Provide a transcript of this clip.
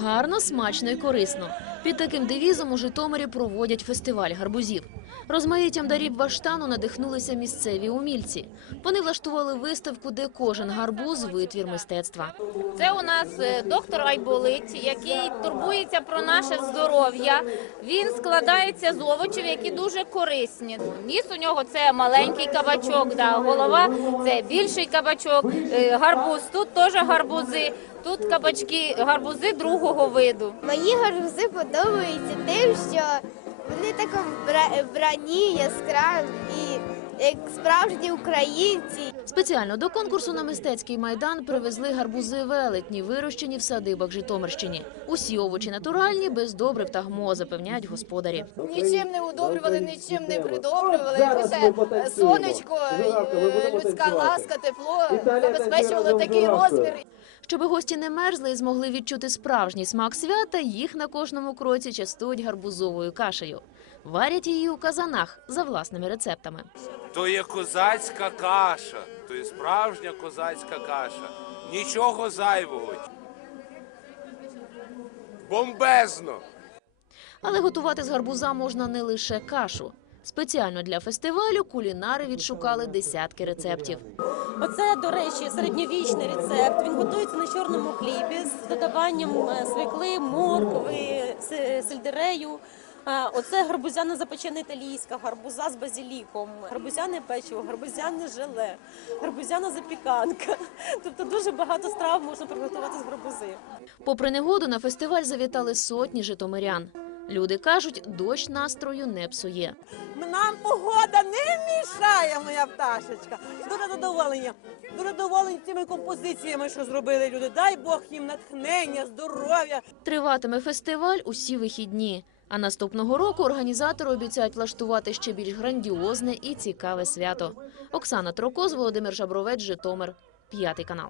Гарно, смачно і корисно. Під таким девізом у Житомирі проводять фестиваль гарбузів. Розмаїттям дарів баштану надихнулися місцеві умільці. Вони влаштували виставку, де кожен гарбуз витвір мистецтва. Це у нас е, доктор Айболит, який турбується про наше здоров'я. Він складається з овочів, які дуже корисні. Ніс у нього це маленький кабачок, да, голова це більший кабачок, е, гарбуз. Тут теж гарбузи, тут кабачки, гарбузи другого виду. Мені гарбузи подобаються тим, що вони такому бра- вбранні яскраві і як справжні українці. Спеціально до конкурсу на мистецький майдан привезли гарбузи велетні, вирощені в садибах Житомирщині. Усі овочі натуральні, без добрив та гмо, запевняють господарі. Нічим не удобрювали, нічим не придобрювали. Лише сонечко, е, людська ласка, тепло забезпечувало такий розмір. Щоби гості не мерзли і змогли відчути справжній смак свята, їх на кожному кроці частують гарбузовою кашею. Варять її у казанах за власними рецептами. То є козацька каша, то є справжня козацька каша. Нічого зайвого. Бомбезно! Але готувати з гарбуза можна не лише кашу. Спеціально для фестивалю кулінари відшукали десятки рецептів. Оце, до речі, середньовічний рецепт. Він готується на чорному хлібі з додаванням е, свекли, моркви, сельдерею. Оце гарбузяна запечена італійська, гарбуза з базіліком, гарбузяне печиво, гарбузяне желе, гарбузяна запіканка. Тобто дуже багато страв можна приготувати з гарбузи. Попри негоду, на фестиваль завітали сотні житомирян. Люди кажуть, дощ настрою не псує. Нам погода не мішає, моя пташечка. Дуже задоволення. Дуже задоволені цими композиціями, що зробили люди. Дай Бог їм натхнення, здоров'я. Триватиме фестиваль усі вихідні. А наступного року організатори обіцяють влаштувати ще більш грандіозне і цікаве свято. Оксана Трокоз, Володимир Жабровець, Житомир, п'ятий канал.